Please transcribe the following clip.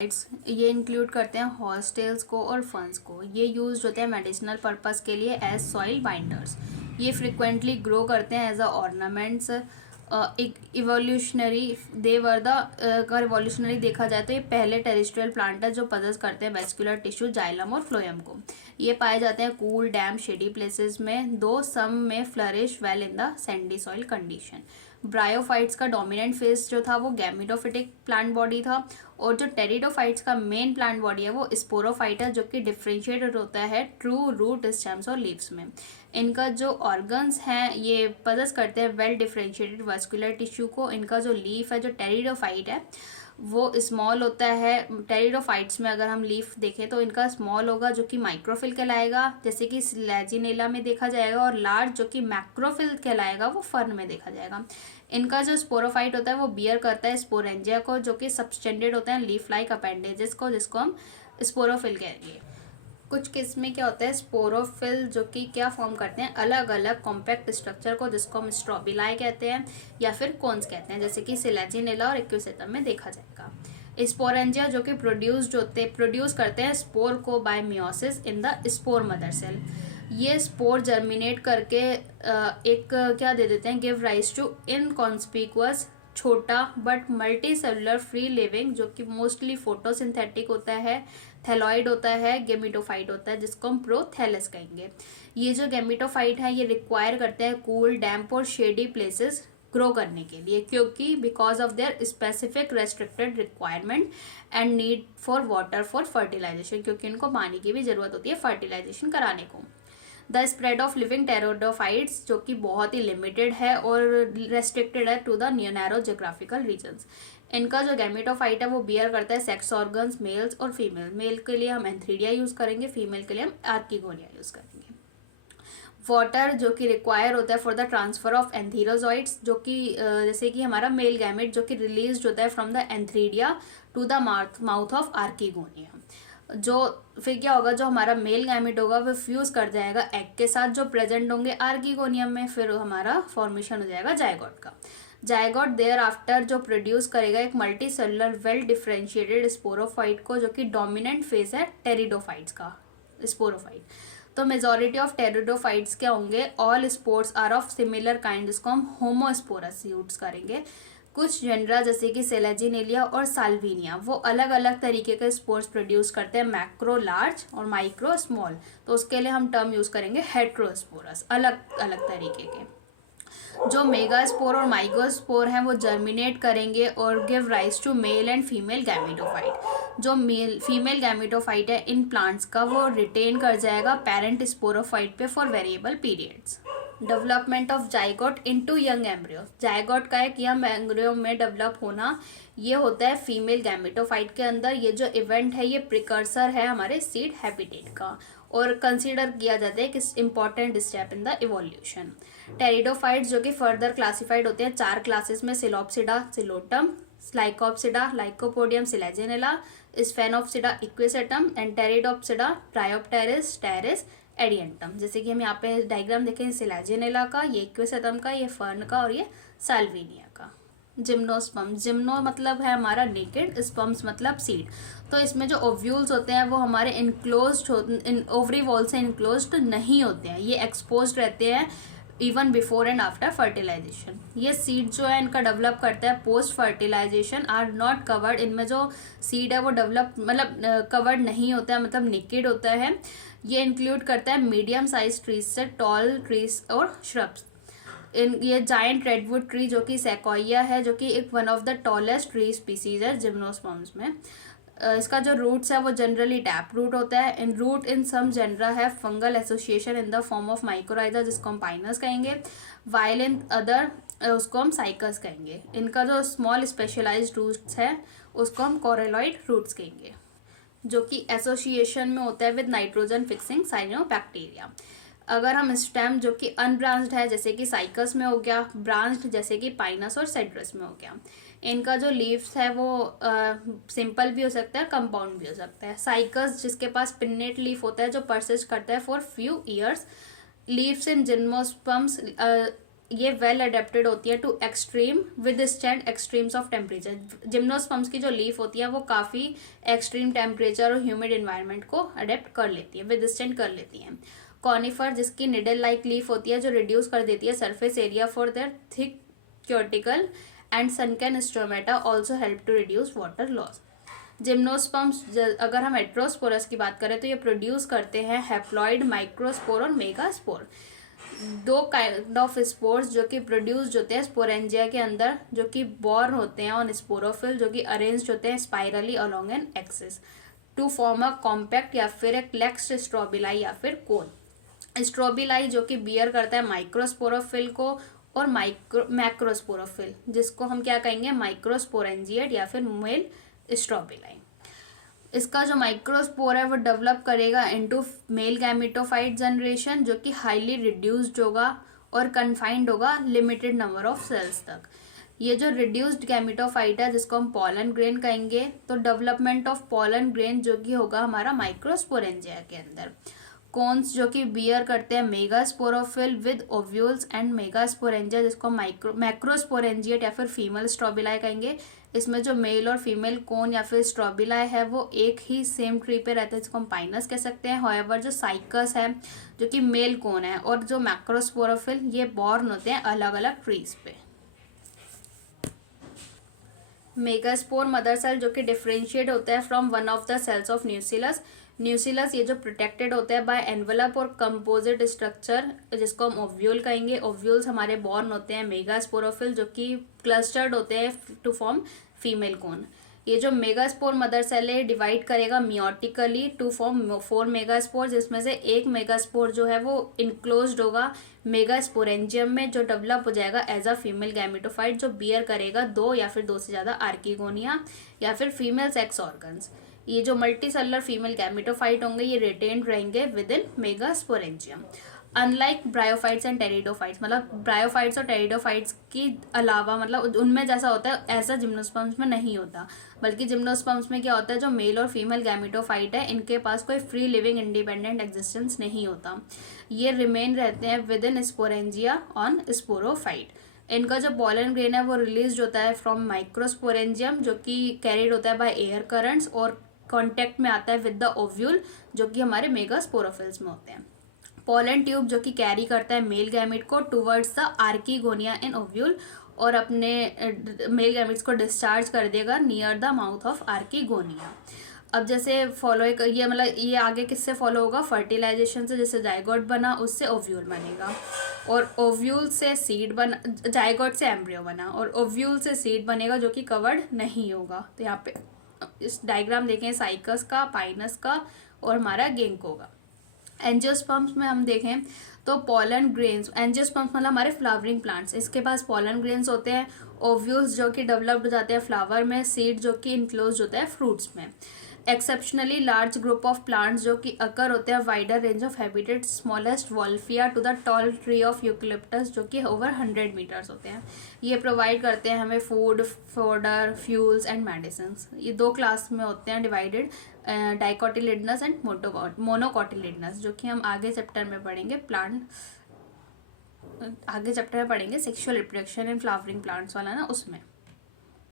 ये इंक्लूड करते हैं हॉर्सटेल्स को और फर्न्स को। ये यूज होते हैं मेडिसिनल पर्पस के लिए एज सॉइल बाइंडर्स। ये फ्रिक्वेंटली ग्रो करते हैं as a ornaments. Evolutionary they were the अगर इवोल्यूशनरी देखा जाए तो ये पहले टेरिस्ट्रियल प्लांट है जो पजेस करते हैं वेस्कुलर टिश्यू जाइलम और फ्लोएम को। ये पाए जाते हैं कूल डैम शेडी प्लेसेस में, दो सम में flourish well in the Sandy soil condition. Bryophytes का डोमिनेंट फेज जो था वो गैमिटोफिटिक प्लांट बॉडी था, और जो टेरिडोफाइट्स का मेन प्लांट बॉडी है वो स्पोरोफाइट है, जो कि डिफ्रेंशिएटेड होता है ट्रू रूट स्टेम्स और लीव्स में। इनका जो ऑर्गन्स हैं ये पजेस करते हैं वेल डिफ्रेंशिएटेड वास्कुलर टिश्यू को। इनका जो लीफ है जो टेरिडोफाइट है वो स्मॉल होता है। टेरिडोफाइट्स में अगर हम लीफ देखें तो इनका स्मॉल होगा जो कि माइक्रोफिल कहलाएगा, जैसे कि स्लैजिनेला में देखा जाएगा, और लार्ज जो कि मैक्रोफिल कहलाएगा वो फर्न में देखा जाएगा। इनका जो स्पोरोफाइट होता है वो बियर करता है स्पोरेंजिया को, जो कि सबस्टेंडेड होते हैं लीफ लाइक अपेंडेजेस को, जिसको हम स्पोरोफिल कहेंगे। कुछ किस्में क्या होता है स्पोरोफिल जो कि क्या फॉर्म करते हैं अलग अलग कॉम्पैक्ट स्ट्रक्चर को, जिसको हम स्ट्रोबिलाई कहते हैं या फिर कोन्स कहते हैं, जैसे कि सिलेजिनेला और एक्विसेटम में देखा जाएगा। स्पोरेंजिया जो कि प्रोड्यूस करते हैं स्पोर को by meiosis in the spore mother cell. ये स्पोर जर्मिनेट करके एक क्या दे देते हैं गिव राइज टू इनकॉन्स्पिकुअस छोटा but multi cellular free living, जो कि मोस्टली फोटोसिंथेटिक होता है, थैलॉइड होता है, गेमिटोफाइट होता है, जिसको हम प्रोथैलस कहेंगे। ये जो गेमिटोफाइट है ये रिक्वायर करते हैं कूल डैम्प और शेडी प्लेसेस ग्रो करने के लिए, क्योंकि because of their specific restricted requirement and need for water for fertilisation, क्योंकि इनको पानी की भी जरूरत होती है फर्टिलाइजेशन कराने को। The spread of living pteridophytes जो कि बहुत ही लिमिटेड है और रेस्ट्रिक्टेड है to the narrow geographical regions. इनका जो गैमेटोफाइट है वो बियर करता है सेक्स ऑर्गन्स मेल्स और फीमेल। मेल के लिए हम एंथ्रीडिया यूज करेंगे, फीमेल के लिए हम आर्किगोनिया यूज करेंगे। वाटर जो कि रिक्वायर होता है फॉर द ट्रांसफर ऑफ एंथीरोजॉइड्स, जो कि जैसे कि हमारा मेल गैमेट जो कि रिलीज होता है from the antheridia to the mouth of archegonia. जो फिर क्या होगा, जो हमारा मेल गैमेट होगा वो फ्यूज कर जाएगा एग के साथ जो प्रेजेंट होंगे आर्किगोनियम में, फिर हमारा फॉर्मेशन हो जाएगा जायगोट का। जायगोट देयर आफ्टर जो प्रोड्यूस करेगा एक multicellular well differentiated sporophyte को, जो कि डोमिनेंट फेज है टेरिडोफाइट्स का स्पोरोफाइट। तो मेजॉरिटी ऑफ टेरिडोफाइट्स क्या होंगे, all spores are of similar kind, जिसको हम होमोस्पोरस यूज करेंगे। कुछ जेनरा जैसे कि सेलेजिनेलिया और साल्विनिया वो अलग अलग तरीके के स्पोर्स प्रोड्यूस करते हैं, मैक्रो लार्ज और माइक्रो स्मॉल, तो उसके लिए हम टर्म यूज करेंगे हेट्रोस्पोरस, अलग अलग तरीके के। जो मेगास्पोर और माइक्रोस्पोर हैं वो जर्मिनेट करेंगे और give rise to male and female gametophyte. जो मेल फीमेल गैमेटोफाइट है इन प्लांट्स का वो रिटेन कर जाएगा पेरेंट स्पोरोफाइट पे for variable periods. Development of zygote into young embryo, zygote का एक यंग एम्ब्रियो में डेवलप होना ये होता है फीमेल गैमेटोफाइट के अंदर। ये जो इवेंट है ये प्रिकर्सर है हमारे सीड हैबिटेट का और कंसीडर किया जाता है कि important step in the evolution. Pteridophytes जो कि फर्दर क्लासिफाइड होते हैं 4 क्लासेस में, psilopsida psilotum, lycopsida lycopodium selaginella, sphenopsida equisetum and pteropsida dryopteris pteris adiantum. जैसे कि हम यहाँ पे डायग्राम देखें सिलेजिनेला का, ये इक्विसेटम का, ये फर्न का और ये साल्विनिया का। जिम्नोस्पर्म, जिम्नो मतलब है हमारा नेकेड, स्पर्म्स मतलब सीड। तो इसमें जो ओव्यूल्स होते हैं वो हमारे इनक्लोज्ड ओवरी वॉल से इनक्लोज्ड नहीं होते हैं, ये एक्सपोज्ड रहते हैं even before and after fertilisation. ये सीड जो है इनका डेवलप करता है post fertilisation, are not covered. इनमें जो सीड है वो डेवलप मतलब कवर्ड नहीं होता है, मतलब नेकेड होता है। ये इंक्लूड करता है मीडियम साइज ट्रीज से टॉल ट्रीज और श्रब्स। ये जायंट रेडवुड ट्री जो कि सेक्वाइया है, जो कि एक one of the tallest tree species है जिम्नोस्पर्म्स में। इसका जो रूट्स है वो जनरली टैप रूट होता है। इन रूट इन सम जेनरा है fungal association in the form of mycorrhiza, जिसको हम पाइनस कहेंगे, वाइल इन अदर उसको हम साइकस कहेंगे। इनका जो स्मॉल स्पेशलाइज्ड रूट्स है उसको हम कोरेलॉइड रूट्स कहेंगे, जो कि एसोसिएशन में होता है विद नाइट्रोजन फिक्सिंग साइनोबैक्टीरिया। अगर हम स्टेम जो कि अनब्रांच्ड है जैसे कि साइकस में हो गया, ब्रांच्ड जैसे कि पाइनस और सेड्रस में हो गया। इनका जो लीव्स है वो सिंपल भी हो सकता है, कंपाउंड भी हो सकता है। साइकस जिसके पास पिन्नेट लीफ होता है जो परसिस्ट करता है for few years. Leaves in gymnosperms ये वेल अडेप्टेड होती है to extreme withstand extremes of temperature. Gymnosperms की जो लीफ होती है वो काफ़ी एक्सट्रीम टेम्परेचर और ह्यूमिड इन्वायरमेंट को अडेप्ट कर लेती है, विद स्टैंड कर लेती हैं। कॉनिफर जिसकी निडल लाइक लीफ होती है जो रिड्यूस कर देती है surface area for their thick cuticle and sunken stomata also help to reduce water loss. Gymnosperms अगर हम हेटेरोस्पोरस की बात करें तो ये प्रोड्यूस करते हैं हैप्लॉइड, माइक्रोस्पोर और मेगास्पोर, दो काइंड ऑफ स्पोर्स जो कि प्रोड्यूस्ड होते हैं स्पोरेंजिया के अंदर, जो कि बॉर्न होते हैं ऑन स्पोरोफिल, जो कि अरेंज्ड होते हैं spirally along an axis to form a compact या फिर एक फ्लेक्स्ड स्ट्रोबिलाई या फिर कोन। स्ट्रोबिलाई जो कि बियर करता है माइक्रोस्पोरोफिल को, और मैक्रोस्पोरोफिल जिसको हम क्या कहेंगे माइक्रोस्पोरेंजिएट या फिर मेल स्ट्रोबिलाई। इसका जो माइक्रोस्पोर है वो डेवलप करेगा इनटू मेल गैमेटोफाइट जनरेशन, जो कि हाईली रिड्यूस्ड होगा और कन्फाइंड होगा लिमिटेड नंबर ऑफ सेल्स तक। ये जो रिड्यूस्ड गैमेटोफाइट है जिसको हम पॉलन ग्रेन कहेंगे, तो डेवलपमेंट ऑफ पॉलन ग्रेन जो कि होगा हमारा माइक्रोस्पोरेंजिया के अंदर। कोन्स जो कि बियर करते हैं megasporophyll with ovules and megasporangia जिसको मैक्रोस्पोरेंजिएट या फिर फीमेल स्ट्रोबिलाई कहेंगे। इसमें जो मेल और फीमेल कोन या फिर स्ट्रोबिलाई है वो एक ही सेम ट्री पे रहते हैं जिसको हम पाइनस कह सकते हैं। हाउएवर जो साइकस है जो कि मेल कोन है और जो मैक्रोस्पोरोफिल ये बॉर्न होते हैं अलग अलग ट्रीज पे। मेगास्पोर मदर सेल जो कि डिफरेंशिएट होता है from one of the cells of nucellus. Nucellus ये जो प्रोटेक्टेड होता है बाय एनवेलप और कंपोजिट स्ट्रक्चर जिसको हम ओव्यूल कहेंगे। ओव्यूल्स हमारे बॉर्न होते हैं मेगास्पोरोफिल जो कि क्लस्टर्ड होते हैं टू फॉर्म फीमेल कोन। ये जो मेगास्पोर मदर सेल है डिवाइड करेगा मियोटिकली टू फॉर्म 4 मेगास्पोर, जिसमें से एक मेगास्पोर जो है वो इनक्लोज्ड होगा मेगास्पोरेंजियम में, जो डेवलप हो जाएगा एज अ फीमेल गैमेटोफाइट जो बियर करेगा 2 या फिर 2 से ज़्यादा आर्किगोनिया या फिर फीमेल सेक्स ऑर्गन्स। ये जो मल्टी सेलुलर फीमेल गैमेटोफाइट होंगे ये रिटेन्ड रहेंगे with in megasporangium. Unlike bryophytes and pteridophytes, मतलब ब्रायोफाइट्स और टेरिडोफाइट्स की अलावा मतलब उनमें जैसा होता है ऐसा जिम्नोस्पर्म्स में नहीं होता, बल्कि जिम्नोस्पर्म्स में क्या होता है जो मेल और फीमेल गैमेटोफाइट है इनके पास कोई फ्री लिविंग इंडिपेंडेंट एग्जिस्टेंस नहीं होता। ये रिमेन रहते हैं with in sporangia on sporophyte. इनका जो पॉलन ग्रेन है वो रिलीज होता है फ्रॉम माइक्रोस्पोरेंजियम जो कि कैरिड होता है बाय एयर करंट्स और कॉन्टेक्ट में आता है विद द ओव्यूल जो कि हमारे मेगास्पोरोफिल्स में होते हैं। पॉलन ट्यूब जो कि कैरी करता है मेल गैमेट को towards the archegonia in ovule और अपने मेल गैमेट्स को डिस्चार्ज कर देगा near the mouth of archegonia. अब जैसे फॉलो ये मतलब ये आगे किससे फॉलो होगा फर्टिलाइजेशन से, जैसे जाइगोट बना उससे ओव्यूल बनेगा और ओव्यूल से सीड बना, जाइगोट से एम्ब्रियो बना और ओव्यूल से सीड बनेगा जो कि कवर्ड नहीं होगा। तो यहाँ पे इस डायग्राम देखें साइकस का, पाइनस का और हमारा गिंको का। एंजियोस्पर्म्स में हम देखें तो पॉलन ग्रेन्स, एंजियोस्पर्म्स मतलब हमारे फ्लावरिंग प्लांट्स, इसके पास पॉलन ग्रेन्स होते हैं। ओव्यूल्स जो कि डेवलप्ड हो जाते हैं फ्लावर में, सीड जो कि इनक्लोज होता है फ्रूट्स में। Exceptionally large group of plants जो कि अकर होते हैं wider range of habitat smallest wolffia to the tall tree of eucalyptus जो कि ओवर 100 मीटर्स होते हैं। ये प्रोवाइड करते हैं हमें food, fodder, fuels and medicine. ये 2 क्लास में होते हैं डिवाइडेड, डाइकोटिलिडनस एंड मोनोकोटिलिडनस, जो कि हम आगे चैप्टर में पढ़ेंगे आगे चैप्टर में पढ़ेंगे sexual reproduction in flowering plants वाला ना उसमें।